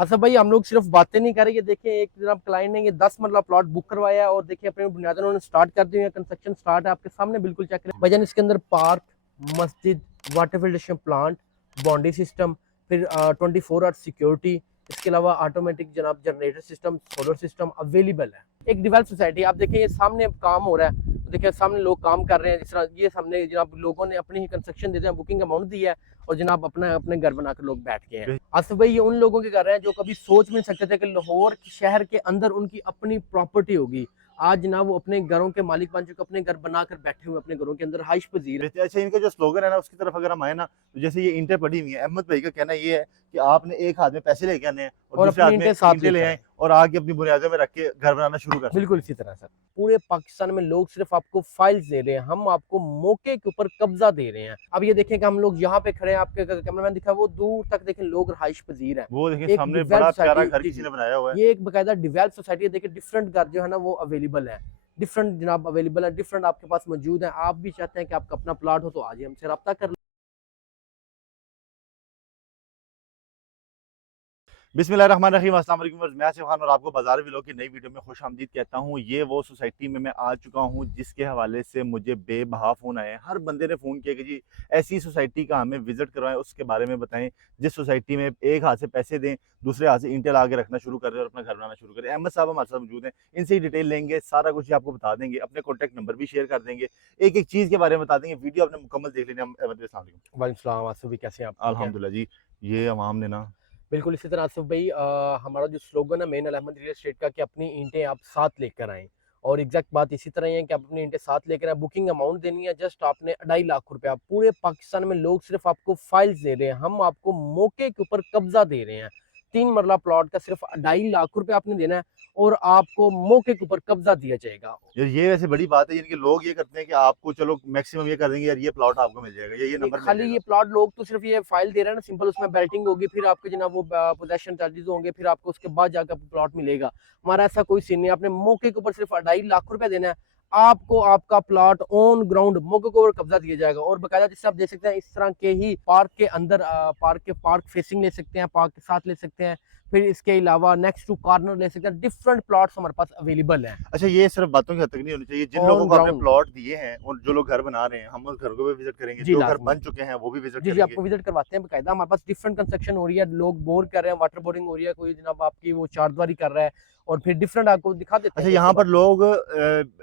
अच्छा भाई, हम लोग सिर्फ बातें नहीं करें। ये देखिए, एक जनाब क्लाइंट ने ये 10 मरला प्लॉट बुक करवाया है और देखिए अपने बुनियाद उन्होंने स्टार्ट कर दी है। कंस्ट्रक्शन स्टार्ट है आपके सामने, बिल्कुल चेक करें भजन। इसके अंदर पार्क, मस्जिद, water filtration plant, boundary system, फिर 24 आवर सिक्योरिटी, इसके अलावा ऑटोमेटिक जनाब generator system, solar system available है। एक डेवलप सोसाइटी, आप देखिए ये सामने काम हो रहा है, तो देखिए सामने लोग काम कर रहे हैं। जिस तरह ये सामने जनाब लोगों ने अपनी ही कंस्ट्रक्शन देते हैं, बुकिंग अमाउंट दिया है और जनाब अपना अपने घर बनाकर लोग बैठ गए हैं। आसिफ भाई, ये उन लोगों के घर हैं जो कभी सोच भी नहीं सकते थे कि लाहौर शहर के अंदर उनकी अपनी प्रॉपर्टी होगी। आज जनाब वो अपने घरों के मालिक बन चुके, अपने घर बनाकर बैठे हुए अपने घरों के अंदर हाइश पजीर। अच्छा, इनका जो स्लोगन है ना उसकी तरफ अगर हम आए ना, तो जैसे ये ईंटें पड़ी हुई है, अहमद भाई का कहना ये है कि आपने एक हाथ में पैसे लेके आने हैं और दूसरे हाथ में ईंटें ले आए और आगे अपनी बुनियादों में रख के घर बनाना शुरू कर। बिल्कुल इसी तरह सर, पूरे पाकिस्तान में लोग सिर्फ आपको फाइल्स दे रहे हैं, हम आपको मौके के ऊपर कब्जा दे रहे हैं। अब ये देखें कि हम लोग यहाँ पे खड़े हैं, आपके कैमरामैन दिखा वो दूर तक देखें लोग रहाइश पजीर हैं। वो देखें सामने बड़ा प्यारा घर किसी ने बनाया हुआ है। ये एक बकायदा डिवेल्प सोसाइटी है। देखिए डिफरेंट घर जो है ना वो अवेलेबल है, डिफरेंट जनाब अवेलेबल है, डिफरेंट आपके पास मौजूद है। आप भी चाहते हैं कि आपका अपना प्लाट हो तो आज ही हमसे रब्ता कर। बिस्मिल्लाहिर्रहमानिर्रहीम, अस्सलाम वालेकुम। मैं आसिफ खान और आपको बाजार व्लॉग की नई वीडियो में खुशामदीद कहता हूँ। ये वो सोसाइटी में मैं आ चुका हूँ जिसके हवाले से मुझे बेबहा फ़ोन आए हैं। हर बंदे ने फ़ोन किया कि जी ऐसी सोसाइटी का हमें विज़िट करवाएं, उसके बारे में बताएं जिस सोसाइटी में एक हाथ से पैसे दें, दूसरे हाथ से ईंटें ला के रखना शुरू करें और अपना घर बनाना शुरू करें। अहमद साहब हमारे साथ मौजूद हैं, इनसे ही डिटेल लेंगे, सारा कुछ आपको बता देंगे, अपने कॉन्टैक्ट नंबर भी शेयर कर देंगे, एक एक चीज़ के बारे में बता देंगे। वीडियो आपने मुकम्मल देख लेना। वालेकुम सलाम आसिफ भाई, कैसे हैं आप? अल्हम्दुलिल्लाह जी। ये अवाम ने ना बिल्कुल इसी तरह आसिफ भाई, हमारा जो स्लोगन है मेन अहमद रियल एस्टेट का कि अपनी ईंटें आप साथ लेकर आएँ, और एग्जैक्ट बात इसी तरह ही है कि आप अपनी ईंटें साथ लेकर आए। बुकिंग अमाउंट देनी है जस्ट आपने 2.5 लाख रुपया। पूरे पाकिस्तान में लोग सिर्फ आपको फाइल्स दे रहे हैं, हम आपको मौके के ऊपर कब्जा दे रहे हैं। 3 मरला प्लॉट का सिर्फ 2.5 लाख रुपया आपने देना है और आपको मौके के ऊपर कब्जा दिया जाएगा। यार, ये वैसे बड़ी बात है। यानी कि लोग ये करते हैं कि आपको चलो मैक्सिमम ये कर देंगे, यार ये प्लॉट आपको मिल जाएगा या ये नंबर मिल खाली जाएगा। ये प्लॉट लोग तो सिर्फ ये फाइल दे रहे हैं ना सिंपल, उसमें बेल्टिंग होगी, फिर आपके जनाब वो पोजेशन चार्जेस होंगे, फिर आपको उसके बाद जाकर प्लॉट मिलेगा। हमारा ऐसा कोई सीन नहीं, आपने मौके के ऊपर सिर्फ 2.5 लाख रुपया देना है, आपको आपका प्लॉट ऑन ग्राउंड मौके के ऊपर कब्जा दिया जाएगा। और बकायदा जिससे आप देख सकते हैं इस तरह के ही पार्क के अंदर, पार्क फेसिंग ले सकते हैं, पार्क के साथ ले सकते हैं, फिर इसके अलावा नेक्स्ट टू कॉर्नर ले सकते हैं। डिफरेंट प्लॉट्स हमारे पास अवेलेबल हैं। अच्छा, ये सिर्फ बातों की हद तक नहीं होनी चाहिए। जिन लोगों ऑन को आपने ग्राउंड प्लॉट दिए हैं और जो लोग घर बना रहे हैं, हम उस घर को भी विजिट करेंगे। जी जो घर लाजमी, बन चुके हैं वो भी विजिट जी जी करेंगे। आपको विजिट करवाते हैं बकायदा। हमारे पास डिफरेंट कंस्ट्रक्शन हो रही है, लोग बोर कर रहे हैं, वाटर बोरिंग हो रही है, कोई जनाब आपकी वो चारद्वारी कर रहा है, और फिर डिफरेंट आपको दिखा देते अच्छा, हैं। यहाँ पर लोग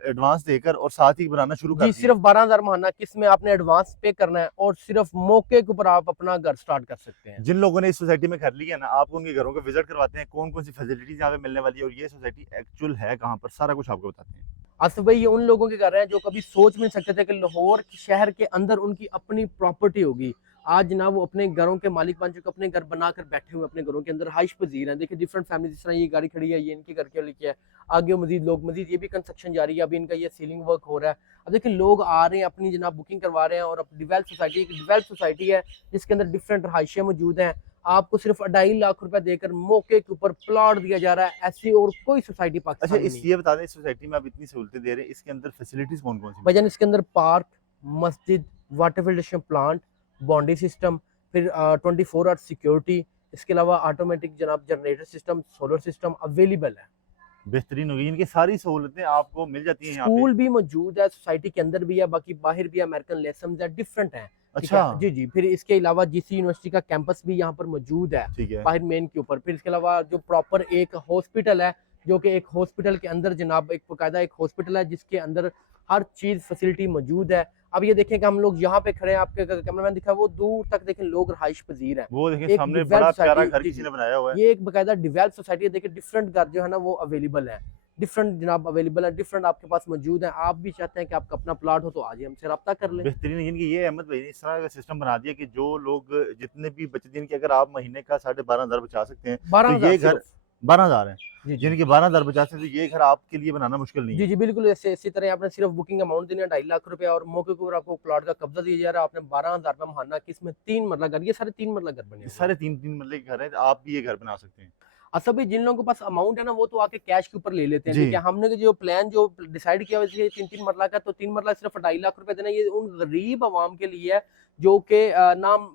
एडवांस देकर और साथ ही बनाना शुरू कर जी, दिए। सिर्फ 12,000 महीना किस में आपने एडवांस पे करना है और सिर्फ मौके के ऊपर आप अपना घर स्टार्ट कर सकते हैं। जिन लोगों ने इस सोसाइटी में घर लिया ना, आपको उनके घरों को विजिट करवाते हैं, कौन कौन सी फैसिलिटीज यहाँ पे मिलने वाली है और ये सोसाइटी एक्चुअल है कहाँ पर, सारा कुछ आपको बताते हैं। आसिफ भाई, ये उन लोगों के घर हैं जो कभी सोच भी नहीं सकते थे कि लाहौर शहर के अंदर उनकी अपनी प्रॉपर्टी होगी। आज ना वो अपने घरों के मालिक बन चुके, अपने घर बनाकर बैठे हुए अपने घरों के अंदर हाइश पजीर हैं। देखिए डिफरेंट फैमिली, जिस तरह ये गाड़ी खड़ी है ये इनके घर के लिए है, आगे मजीद लोग, मजीद ये भी कंस्ट्रक्शन जारी है, अभी इनका ये सीलिंग वर्क हो रहा है। अब देखिए लोग आ रहे हैं, अपनी जनाब बुकिंग करवा रहे हैं, और डिवेल्प सोसाइटी एक डिवेल्प सोसाइटी है जिसके अंदर डिफरेंट रहायशें मौजूद हैं। आपको सिर्फ 2.5 लाख रुपया देकर मौके के ऊपर प्लॉट दिया जा रहा है। ऐसी और कोई सोसाइटी अच्छा, पाकिस्तान में इस नहीं। ये बता दें, इस सोसाइटी में आप इतनी सहूलतें दे रहे हैं, इसके अंदर फैसिलिटीज कौन कौन सी भजन इसके अंदर पार्क, मस्जिद, water filtration plant, boundary system, फिर 24 आवर सिक्योरिटी, इसके अलावा ऑटोमेटिक जनाब generator system, solar system available है। बेहतरीन होगी। इनकी सारी सहूलतें आपको मिल जाती हैं यहाँ पे। स्कूल भी मौजूद है, सोसाइटी के अंदर भी है, बाकी बाहर भी अमेरिकन लेसन है, डिफरेंट है। ठीक अच्छा, है जी जी। फिर इसके अलावा जीसी यूनिवर्सिटी का कैंपस भी यहाँ पर मौजूद है, ठीक है। बाहर मेन के ऊपर। फिर इसके अलावा जो प्रॉपर एक हॉस्पिटल है, जो कि एक हॉस्पिटल के अंदर जनाब एक बाकायदा एक हॉस्पिटल है जिसके अंदर हर चीज फैसिलिटी मौजूद है। अब ये देखें कि हम लोग यहाँ पे खड़े हैं, आपके कैमरामैन दिखा वो दूर तक देखें लोग रहाइश पजीर हैं। वो देखें एक सामने डिवेल्प बड़ा प्यारा सोसाइटी, घर जी किसी जी, ने बनाया हुआ है। ये एक बाकायदा डिवेल्प सोसाइटी है। देखिए डिफरेंट घर जो है ना वो अवेलेबल है, डिफरेंट जनाब अवेलेबल है, डिफरेंट आपके पास मौजूद है। आप भी चाहते हैं कि आपका अपना प्लाट हो तो आज ही हमसे रब्ता कर लें। बेहतरीन है। इनकी ये अहमद भाई ने इस तरह का सिस्टम बना दिया कि जो लोग जितने भी बचत, इनके अगर आप महीने का 12,500 बचा सकते हैं तो 12,000 ये घर सिर्फ। 12,000 है। जी जी जिनके 12,000 बचा सकते हैं तो ये घर आपके लिए बनाना मुश्किल नहीं जी है। जी बिल्कुल। ऐसे इसी तरह आपने सिर्फ बुकिंग अमाउंट देना है 2.5 लाख रुपया, और मौके के ऊपर आपको प्लॉट का कब्जा दिया जा रहा है। आपने 12,000 रुपया महीना किस में 3 मरला घर, ये सारे 3 मरला घर बने ये हुए हैं। सारे तीन तीन मरले के घर हैं, आप भी ये घर बना सकते हैं। अच्छा भाई, जिन लोगों के पास अमाउंट है ना वो तो आके कैश के ऊपर ले लेते हैं, जी। ठीक है। हमने जो प्लान जो डिसाइड किया वैसे 3-3 मरला का, तो 3 मरला सिर्फ 2.5 लाख रुपए देना, ये उन गरीब आवाम के लिए है जो कि नाम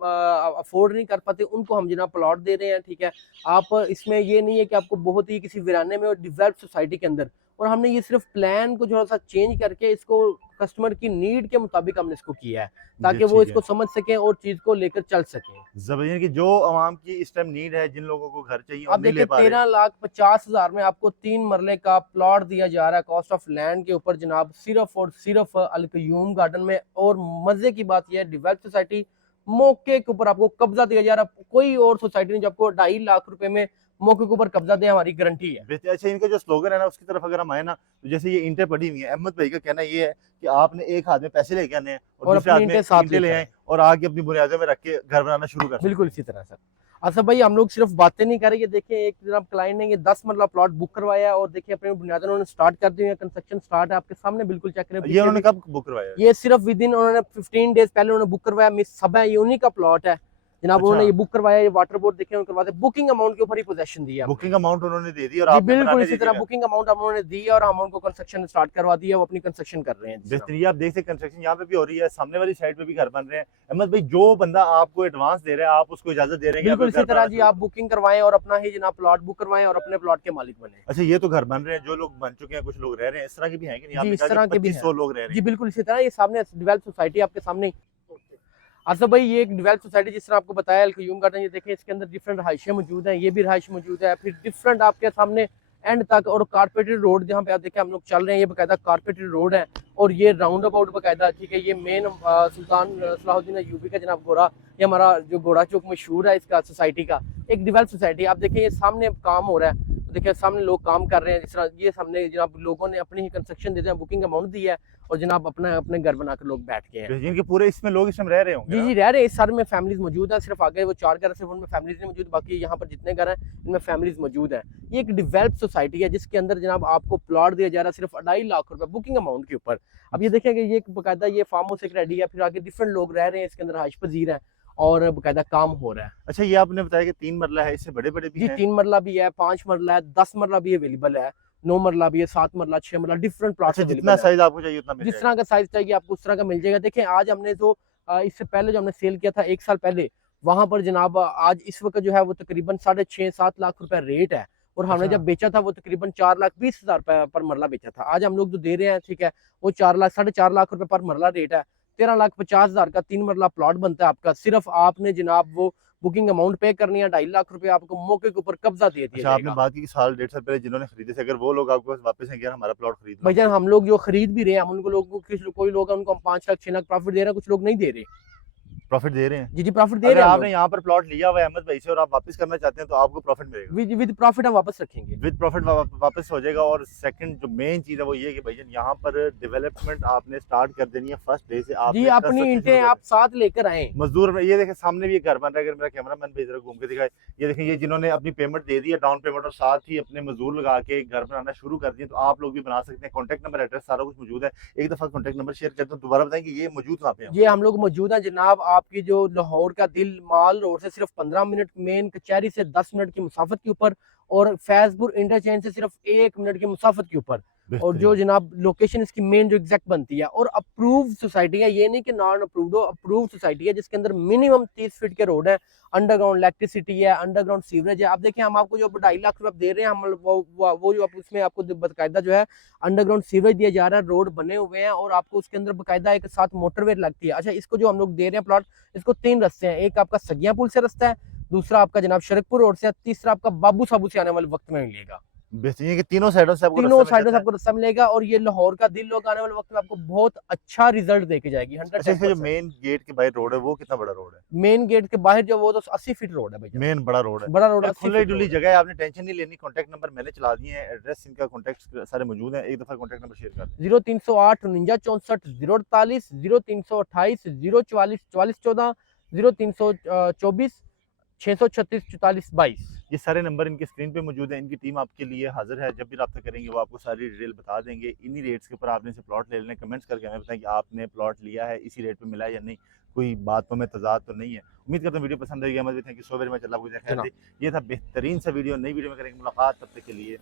अफोर्ड नहीं कर पाते, उनको हम जनाब प्लॉट दे रहे हैं, ठीक है। आप इसमें ये नहीं है कि आपको बहुत ही किसी वीराने में और डिवेल्प सोसाइटी के अंदर, और हमने ये सिर्फ प्लान को थोड़ा सा चेंज करके इसको कस्टमर की नीड के मुताबिक हमने इसको किया है, जी, ताकि वो ठीक इसको है। समझ सकें और चीज को लेकर चल सकें। जबरदस्त कि जो आवाम की इस टाइम नीड है, जिन लोगों को घर चाहिए और आप नहीं देखिए ले पा रहे। 13,50,000 में आपको 3 मरले का प्लॉट दिया जा रहा है कॉस्ट ऑफ लैंड के ऊपर जनाब, सिर्फ और सिर्फ अल कयूम गार्डन में। और मजे की बात यह है, डेवलप सोसाइटी मौके के ऊपर आपको कब्जा दिया जा रहा है। कोई और सोसाइटी नहीं जो आपको 2.5 लाख रुपए में मौके के ऊपर कब्जा दे, हमारी गारंटी है। अच्छा, इनका जो स्लोगन है ना उसकी तरफ अगर हम आए ना, तो जैसे ये ईंटें पड़ी हुई हैं, अहमद भाई का कहना ये है कि आपने एक हाथ में पैसे लेके आने हैं और दूसरे हाथ अपनी में ईंटें साथ ईंटें ले लेकर आए आए। और आगे अपनी बुनियादों में रख के घर बनाना शुरू कर सकते बिल्कुल हैं। इसी तरह सर। अच्छा भाई, हम लोग सिर्फ बातें नहीं कर रहे, ये देखिए एक जनाब क्लाइंट ने ये 10 मरला प्लॉट बुक करवाया है, और देखिए अपने बुनियाद उन्होंने स्टार्ट कर दी है, कंस्ट्रक्शन स्टार्ट है आपके सामने, बिल्कुल चेक करें। ये उन्होंने कब बुक करवाया है? ये सिर्फ विद इन उन्होंने 15 डेज पहले उन्होंने बुक करवाया। मिस सब है, ये उन्हीं का प्लॉट है जनाब। अच्छा। उन्होंने ये बुक करवाया, ये वाटर बोर्ड देखे उन्होंने करवाते, बुकिंग अमाउंट के ऊपर ही पोजेशन दी है हमने। बुकिंग अमाउंट उन्होंने दे दी और जी आपने बिल्कुल बनाने इसी दे तरह दिया। बुकिंग अमाउंट हम उन्होंने दी है और हम उनको कंस्ट्रक्शन स्टार्ट करवा दिया, वो अपनी कंस्ट्रक्शन कर रहे हैं। बेहतरीन, ये आप देख सकते कंस्ट्रक्शन यहाँ पे भी हो रही है, सामने वाली साइड पे भी घर बन रहे हैं। अहमद भाई, जो बंदा आपको एडवांस दे रहा है, आप उसको इजाजत दे रहे हैं कि बिल्कुल आप इसी घर तरह बनाना जी, शुरू आप बुकिंग करवाएं और अपना ही जनाब प्लॉट बुक करवाएं और अपने प्लॉट के मालिक बने। अच्छा, ये तो घर बन रहे हैं, जो लोग बन चुके हैं, कुछ लोग रह रहे हैं, इस तरह के भी हैं कि नहीं? जी आपने इस कहा तरह कि के भी 2500 हैं लोग रह रहे जी, हैं। बिल्कुल इसी तरह। ये सामने डेवलप सोसाइटी आपके सामने ही। अच्छा भाई, ये एक डेवलप सोसाइटी जिस तरह आपको बताया अल कयूम गार्डन, ये देखें इसके अंदर डिफरेंट रहायशें मौजूद हैं, ये भी रहायश मौजूद है, फिर डिफरेंट आपके सामने एंड तक, और कारपेटेड रोड जहाँ पे आप देखें हम लोग चल रहे हैं, ये बाकायदा कारपेटेड रोड है, और ये राउंड अबाउट बाकायदा, ठीक है। ये मेन सुल्तान सलाहुद्दीन अय्यूबी का जनाब घोड़ा, ये हमारा जो घोड़ा चौक मशहूर है इसका सोसाइटी का, एक डेवलप सोसाइटी। आप देखें ये सामने काम हो रहा है, देखिए सामने लोग काम कर रहे हैं, जिस तरह ये सामने जनाब लोगों ने अपनी ही कंस्ट्रक्शन दे दिया, बुकिंग अमाउंट दी है, और जनाब अपना अपने घर बनाकर लोग बैठ गए हैं। जिनके पूरे इसमें लोग इसमें रह रहे होंगे जी ना? जी रह रहे हैं, इस सारे में फैमिलीज मौजूद है, सिर्फ आगे वो 4 घर है, सिर्फ उनमें फैमिलीज नहीं मौजूद, बाकी यहाँ पर जितने घर हैं इनमें फैमिलीज मौजूद हैं। ये एक डेवलप सोसाइटी है जिसके अंदर जनाब आपको प्लॉट दिया जा रहा है सिर्फ 2.5 लाख रुपए बुकिंग अमाउंट के ऊपर। अब ये देखेंगे, ये एक बाकायदा ये फार्म हाउस एक रेडी है, फिर आगे डिफरेंट लोग रह रहे हैं इसके अंदर, हाइश पजीर है, और बाकायदा काम हो रहा है। अच्छा, ये आपने बताया कि 3 मरला है, इससे बड़े बड़े भी जी हैं? 3 मरला भी है, 5 मरला है, 10 मरला भी अवेलेबल है, 9 मरला भी है, 7 मरला, 6 मरला, डिफरेंट प्लॉट अच्छा, जितना साइज आपको चाहिए उतना मिल जिस जाएगा। तरह का साइज चाहिए आपको उस तरह का मिल जाएगा। देखिए आज हमने जो इससे पहले जो हमने सेल किया था 1 साल पहले, वहां पर जनाब आज इस वक्त जो है वो तकरीबन 6.5-7 लाख रुपए रेट है, और हमने अच्छा। जब बेचा था वो तकरीबन 4,20,000 रुपए पर मरला बेचा था। आज हम लोग जो दे रहे हैं, ठीक है, वो 4 लाख रुपए पर मरला रेट है। 13,50,000 का 3 मरला प्लॉट बनता है आपका। सिर्फ आपने जनाब वो बुकिंग अमाउंट पे करनी है, 2.5 लाख रुपए आपको मौके के ऊपर कब्जा दे दिया अच्छा, आपने जाएगा। बात की कि साल 1.5 साल पहले जिन्होंने खरीदे थे, अगर वो लोग आपके पास वापस हैं कि यार हमारा प्लॉट खरीद लो, भाईजान हम लोग जो खरीद भी रहे हैं, हम उनको लोगों को, कोई लोग हैं उनको हम 5 लाख 6 लाख प्रॉफिट दे रहे हैं, कुछ लोग नहीं दे रहे। प्रॉफिट दे रहे हैं। जी जी प्रॉफिट दे अगर रहे हैं हम आपने यहाँ पर प्लॉट लिया हुआ है अहमद भाई से और आप वापस करना चाहते हैं तो आपको प्रॉफिट मिलेगा। लोग विद प्रॉफिट हम वापस रखेंगे। विद प्रॉफिट वापस हो जाएगा। और सेकंड जो मेन चीज है वो ये है कि भाईजान यहाँ पर डेवलपमेंट आपने स्टार्ट कर देनी है फर्स्ट डे से। जी अपनी ईंटें आप साथ लेकर आए। मजदूर में ये देखें सामने भी एक घर बन रहा है, अगर मेरा कैमरामैन भी जरा घूम के दिखाए, ये देखें, ये जिन्होंने अपनी पेमेंट दे दी है डाउन पेमेंट और साथ ही अपने मजदूर लगा के घर बनाना शुरू कर दिए, तो आप लोग भी बना सकते हैं। कॉन्टैक्ट नंबर एड्रेस सारा कुछ मौजूद है। एक दफा कॉन्टैक्ट नंबर शेयर करते हैं, दोबारा बताएं कि ये मौजूद कहाँ पे है? ये हम लोग मौजूद हैं जनाब आपकी जो लाहौर का दिल माल रोड से सिर्फ 15 मिनट, मेन कचहरी से 10 मिनट की मुसाफत के ऊपर, और फैजपुर इंटरचेंज से सिर्फ 1 मिनट की मुसाफत के ऊपर। और जो जनाब लोकेशन इसकी मेन जो एग्जैक्ट बनती है, और अप्रूव्ड सोसाइटी है, ये नहीं कि नॉन अप्रूव्ड हो, अप्रूव्ड सोसाइटी है जिसके अंदर मिनिमम 30 फीट के रोड है, अंडरग्राउंड इलेक्ट्रिसिटी है, अंडरग्राउंड सीवरेज है। आप देखें हम आपको जो 2.5 लाख रुपए दे रहे हैं, हम वो जो आप उसमें आपको बाकायदा जो है अंडरग्राउंड सीवरेज दिया जा रहा है, रोड बने हुए हैं, और आपको उसके अंदर बाकायदा एक साथ मोटरवे लगती है। अच्छा, इसको जो हम लोग दे रहे हैं प्लॉट, इसको 3 रास्ते हैं, एक आपका सगिया पुल से रास्ता है, दूसरा आपका जनाब शरकपुर रोड से, तीसरा आपका बाबू साबू से आने वाले वक्त में मिलेगा। बेहतरीन कि तीनों साइडों से आपको तीनों साइडों से आपको रास्ता मिलेगा, और ये लाहौर का दिल लोग आने वाले वक्त में आपको बहुत अच्छा रिजल्ट देके जाएगी। अच्छा, इसका जो 100% मेन गेट के बाहर रोड है वो कितना बड़ा रोड है? मेन गेट के बाहर जो वो तो 80 फीट रोड है भाई, मेन बड़ा रोड है, बड़ा रोड, खुली डुली जगह है, आपने टेंशन नहीं लेनी। कॉन्टैक्ट नंबर मैंने चला दिए हैं, एड्रेस इनका कॉन्टैक्ट सारे मौजूद हैं। एक दफा कॉन्टैक्ट नंबर शेयर कर दें। 0308 49 64 048, 0328 044 44 14, 0324 636 44 22। ये सारे नंबर इनके स्क्रीन पे मौजूद हैं। इनकी टीम आपके लिए हाजिर है, जब भी रब्ता करेंगे वो आपको सारी डिटेल बता देंगे। इन्हीं रेट्स के ऊपर आपने इसे प्लॉट ले लेना। कमेंट्स करके हमें बताएं कि आपने प्लॉट लिया है, इसी रेट पे मिला है या नहीं, कोई बातों में तजाद तो नहीं है। उम्मीद करता हूँ वीडियो पसंद आई। Thank you so very much. Allah आपको खैर दे। ये था बेहतरीन सा वीडियो। नई वीडियो में करेंगे मुलाकात, तब तक के लिए।